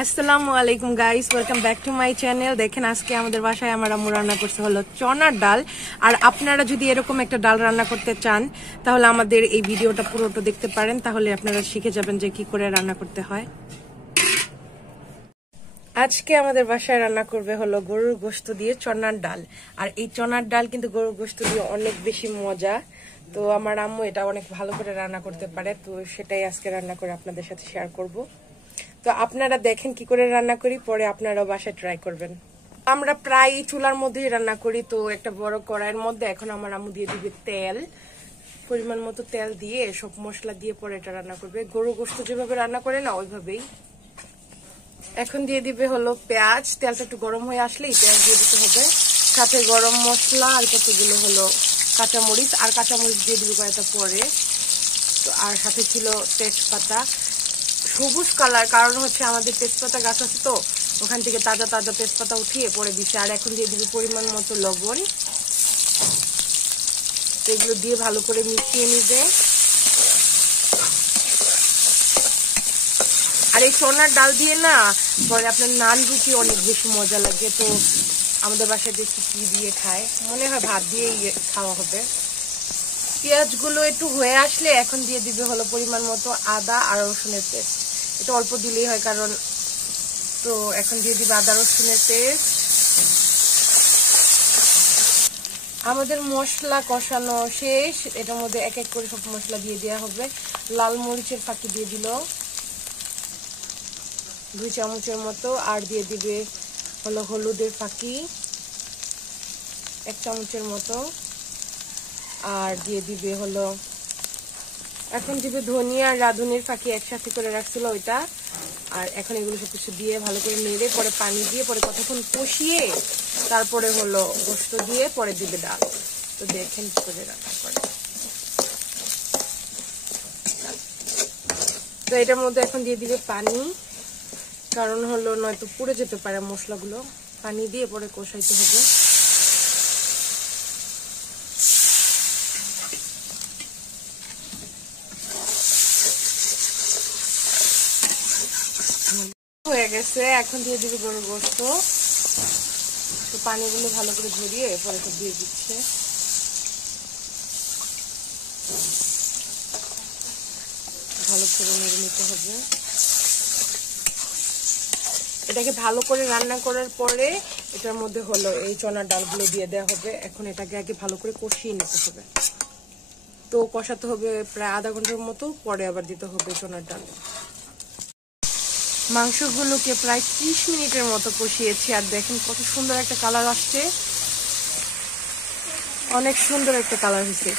আসসালামু আলাইকুম guys, welcome back to my channel. দেখেন আজকে আমাদের বাসায় আমার আম্মু রান্না করতে হলো চনার ডাল। আর আপনারা যদি এরকম একটা ডাল রান্না করতে চান তাহলে আমাদের এই ভিডিওটা পুরোটা দেখতে পারেন, তাহলে আপনারা শিখে যাবেন যে কি করে রান্না করতে হয়। আজকে আমাদের বাসায় রান্না করবে হলো গরুর গোশত দিয়ে চনার ডাল। আর এই চনার ডাল কিন্তু গরুর গোশত দিয়ে অনেক বেশি মজা। তো আমার আম্মু এটা অনেক ভালো করে রান্না করতে পারে, তো সেটাই আজকে রান্না করে আপনাদের সাথে শেয়ার করব। তো আপনারা দেখেন কি করে রান্না করি, পরে আপনারাও বাসায় ট্রাই করবেন। আমরা প্রায় চুলার মধ্যেই রান্না করি। তো একটা বড় কড়াইয়ের মধ্যে এখন আমার আম্মু দিয়ে দিবে তেল, পরিমাণ মতো তেল দিয়ে সব মশলা দিয়ে পরে এটা রান্না করবে। গরু গোশত যেভাবে রান্না করে না ওইভাবেই। এখন দিয়ে দিবে হলো পেঁয়াজ। তেলটা একটু গরম হয়ে আসলেই পেঁয়াজ দিয়ে দিতে হবে, সাথে গরম মশলা আর কতগুলো হলো কাঁচামরিচ, আর কাঁচামরিচ দিয়ে দিবে কয়েকটা পরে। তো আর সাথে ছিল তেজপাতা, সবুজ কালার, কারণ হচ্ছে আমাদের তেজপাতা গাছ আছে, তো ওখান থেকে তাজা তাজা তেজপাতা উঠিয়ে পরে দিচ্ছে। আর এখন দিয়ে দিবি পরিমাণ মতো লবণ। এগুলো দিয়ে ভালো করে মিশিয়ে নিবে। আর এই চনার ডাল দিয়ে না পরে আপনার নান রুটি অনেক বেশি মজা লাগে। তো আমাদের বাসায় দেখি কি দিয়ে খায়, মনে হয় ভাত দিয়েই খাওয়া হবে। পেঁয়াজগুলো একটু হয়ে আসলে এখন দিয়ে দিবে হলো পরিমাণ মতো আদা আর রসুনের পেস্ট। এটা অল্প দিলেই হয় কারণ। তো এখন দিয়ে দিবে আদা রসুনের পেস্ট। আমাদের মশলা কষানো শেষ, এটার মধ্যে এক এক করে সব মশলা দিয়ে দেওয়া হবে। লাল মরিচের ফাঁকি দিয়ে দিল 2 চামচের মতো, আর দিয়ে দিবে হলো হলুদের ফাঁকি 1 চামচের মতো, আর দিয়ে দিবে হলো এখন দিবে ধনিয়া আর রাঁধুনির ফাঁকি একসাথে করে রাখছিল ওইটা। আর এখন এগুলো সবকিছু দিয়ে ভালো করে নেড়ে পরে পানি দিয়ে পরে কতক্ষণ কষিয়ে তারপরে হলো গোশত দিয়ে পরে দিবে ডাল। তো দেখেন কি করে রান্না করে। তো এটার মধ্যে এখন দিয়ে দিবে পানি, কারণ হলো নয়তো পুড়ে যেতে পারে মশলাগুলো। পানি দিয়ে পরে কষাইতে হবে। হয়ে গেছে, এখন দিয়ে দিবে গরুর গোশত। তো পানিগুলো ভালো করে ঝরিয়ে পরে সব দিয়ে দিচ্ছে। ভালো করে নেড়ে নিতে হবে। এটাকে ভালো করে রান্না করার পরে এটার মধ্যে হলো এই চনার ডালগুলো দিয়ে দেওয়া হবে। এখন এটাকে আগে ভালো করে কষিয়ে নিতে হবে। তো কষাতে হবে প্রায় আধা ঘন্টার মতো, পরে আবার দিতে হবে চনার ডাল। মাংসগুলোকে প্রায় 30 মিনিটের মতো কষিয়েছি। আর দেখেন কত সুন্দর একটা কালার আসছে, অনেক সুন্দর একটা কালার হয়েছে।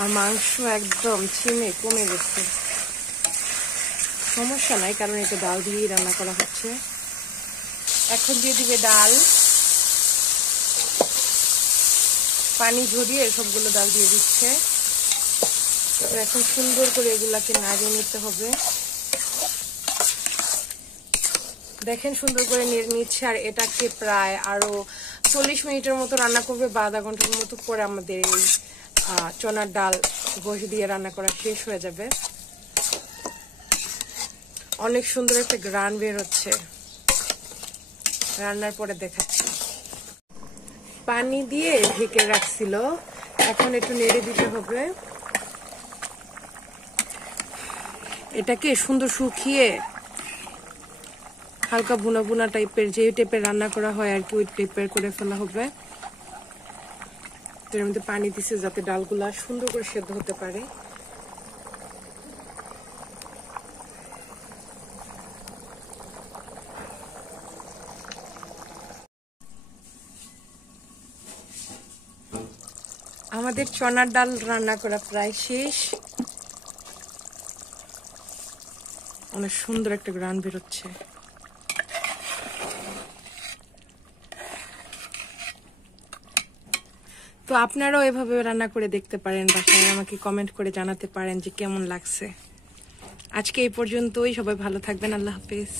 আর মাংস একদম ছিমে কমে গেছে। সমস্যা নাই, কারণ এটা ডাল দিয়েই রান্না করা হচ্ছে। এখন দিয়ে দিবে ডাল, পানি ঝরিয়ে সবগুলো ডাল দিয়ে দিচ্ছে। তো এখন সুন্দর করে এগুলাকে নাড়িয়ে নিতে হবে। দেখেন সুন্দর করে নেড়ে নিচ্ছে। আর এটাকে প্রায় আরো 40 মিনিটের মতো রান্না করবে বা আধা ঘন্টার মতো, পরে আমাদের এই চনার ডাল গোশত দিয়ে রান্না করা শেষ হয়ে যাবে। অনেক সুন্দর একটা গ্রান বের হচ্ছে। রান্নার পরে দেখাচ্ছি। পানি দিয়ে ঢেকে রাখছিল, এখন একটু নেড়ে দিতে হবে। এটাকে সুন্দর শুকিয়ে হালকা বুনা বুনা টাইপের, যে টাইপের রান্না করা হয় আর কি, ওই টাইপের করে ফেলা হবে। তো এর মধ্যে পানি দিছে যাতে ডালগুলা সুন্দর করে সেদ্ধ হতে পারে। আমাদের চনার ডাল রান্না করা প্রায় শেষ। অনেক সুন্দর একটা গ্রান বেরোচ্ছে। তো আপনারাও এভাবে রান্না করে দেখতে পারেন বাসায়, আমাকে কমেন্ট করে জানাতে পারেন যে কেমন লাগছে। আজকে এই পর্যন্তই, সবাই ভালো থাকবেন, আল্লাহ হাফেজ।